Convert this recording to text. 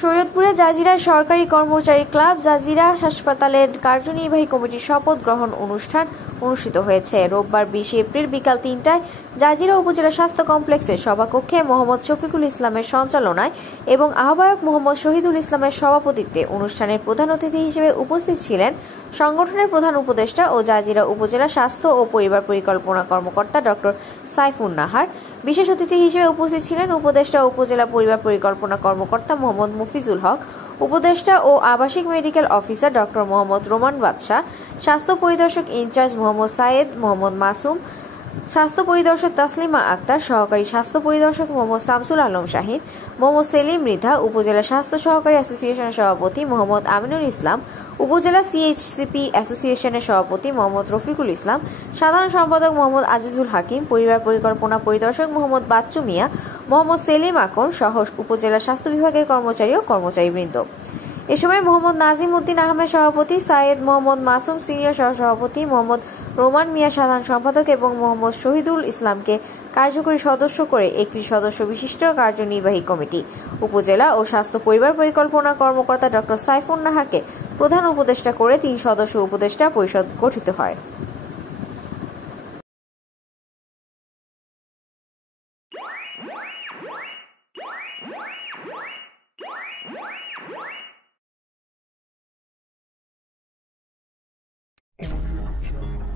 শরীয়তপুরে Jazeera সরকারি কর্মচারী club Jazeera হাসপাতালের কার্যনির্বাহী কমিটির শপথ গ্রহণ অনুষ্ঠান অনুষ্ঠিত হয়েছে রোববার 20 এপ্রিল বিকাল 3টায় জাজিরা উপজেলা স্বাস্থ্য কমপ্লেক্সের সভাকক্ষে মোহাম্মদ শফিকুল ইসলামের সঞ্চালনায় এবং আহ্বায়ক মোহাম্মদ শহীদুল ইসলামের সভাপতিত্বে অনুষ্ঠানের প্রধান অতিথি হিসেবে উপস্থিত ছিলেন সংগঠনের প্রধান উপদেষ্টা ও জাজিরা উপজেলা স্বাস্থ্য ও পরিবার পরিকল্পনা কর্মকর্তা ডক্টর সাইফুন নাহার। বিশেষ অতিথি হিসেবে উপস্থিত ছিলেন উপদেষ্টা উপজেলা পরিবার পরিকল্পনা কর্মকর্তা মোহাম্মদ মুফিজুল হক, উপদেষ্টা ও আবাসিক medical officer doctor Mohammad Roman বাদশাহ, স্বাস্থ্য পরিদর্শক ইনচার্জ মোহাম্মদ সায়েদ মোহাম্মদ মাসুম, স্বাস্থ্য পরিদর্শক তাসলিমা আক্তার, সহকারী স্বাস্থ্য পরিদর্শক মোহাম্মদ শামসুল আলম শাহিন, মোহাম্মদ সেলিম মৃধা, উপজেলা স্বাস্থ্য সহকারী অ্যাসোসিয়েশনের সভাপতি মোহাম্মদ আমিনুল ইসলাম, উপজেলা সিএইচসিপি অ্যাসোসিয়েশনের সভাপতি মোহাম্মদ রফিকুল ইসলাম, সাধারণ সম্পাদক মোহাম্মদ আজিজুল হাকিম, পরিবার পরিকল্পনা পরিদর্শক মোহাম্মদ বাচ্চু মিয়া, মোহাম্মদ সেলিম আকন সহ উপজেলা স্বাস্থ্য বিভাগের কর্মচারী ও কর্মচারীবৃন্দ। এ সময় মোহাম্মদ নাজিম উদ্দিন আহমেদ সভাপতি, সাইয়েদ মোহাম্মদ মাসুম সিনিয়র সহসভাপতি, মোহাম্মদ রোমান মিয়া সাধারণ সম্পাদক এবং মোহাম্মদ শহীদুল ইসলামকে কার্যকরী সদস্য করে 31 সদস্য বিশিষ্ট কার্যনির্বাহী কমিটি, উপজেলা ও স্বাস্থ্য পরিবার পরিকল্পনা কর্মকর্তা ডক্টর সাইফুন নাহারকে প্রধান উপদেষ্টা করে 3 সদস্য উপদেষ্টা পরিষদ গঠিত হয়। Audio Jungle.